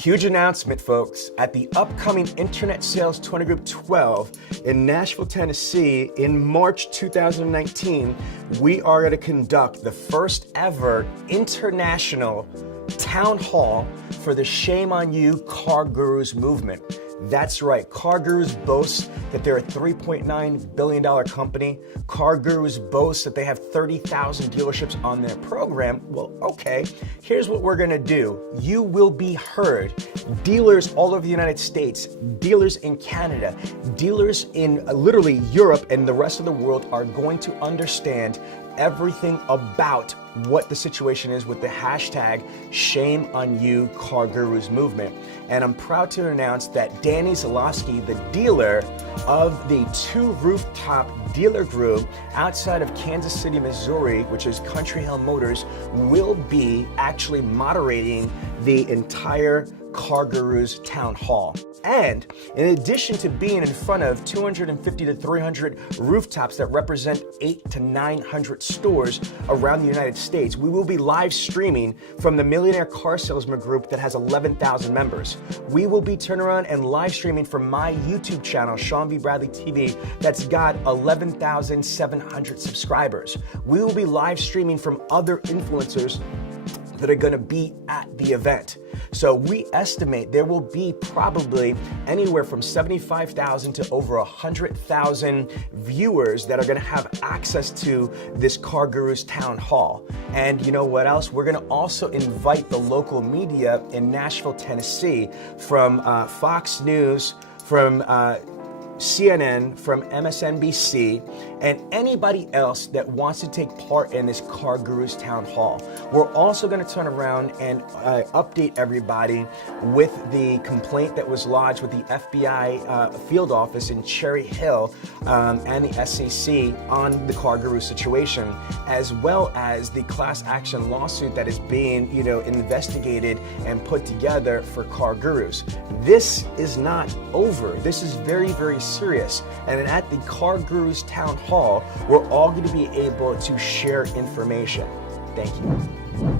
Huge announcement, folks. At the upcoming Internet Sales 20 Group 12 in Nashville, Tennessee in March 2019, we are going to conduct the first ever international town hall for the Shame on You Car Gurus movement. That's right, Car Gurus boast that they're a $3.9 billion company. Car Gurus boast that they have 30,000 dealerships on their program. Well, okay, here's what we're gonna do. You will be heard. Dealers all over the United States, dealers in Canada, dealers in literally Europe and the rest of the world are going to understand everything about what the situation is with the hashtag Shame on You Car Gurus movement. And I'm proud to announce that Danny Zaslavsky, the dealer of the Two Rooftop Dealer Group outside of Kansas City, Missouri, which is Country Hill Motors, will be actually moderating the entire Car Gurus Town Hall. And in addition to being in front of 250 to 300 rooftops that represent 800 to 900 stores around the United States, we will be live streaming from the Millionaire Car Salesman Group that has 11,000 members. We will be turning around and live streaming from my YouTube channel, Sean V. Bradley TV, that's got 11,700 subscribers. We will be live streaming from other influencers that are going to be at the event. So we estimate there will be probably anywhere from 75,000 to over 100,000 viewers that are going to have access to this Car Gurus Town Hall. And you know what else? We're going to also invite the local media in Nashville, Tennessee, from Fox News, from CNN, from MSNBC, and anybody else that wants to take part in this Car Gurus Town Hall. We're also going to turn around and update everybody with the complaint that was lodged with the FBI field office in Cherry Hill and the SEC on the Car Gurus situation, as well as the class action lawsuit that is being, investigated and put together for Car Gurus. This is not over. This is very, very serious. And at the Car Gurus Town Hall, we're all going to be able to share information. Thank you.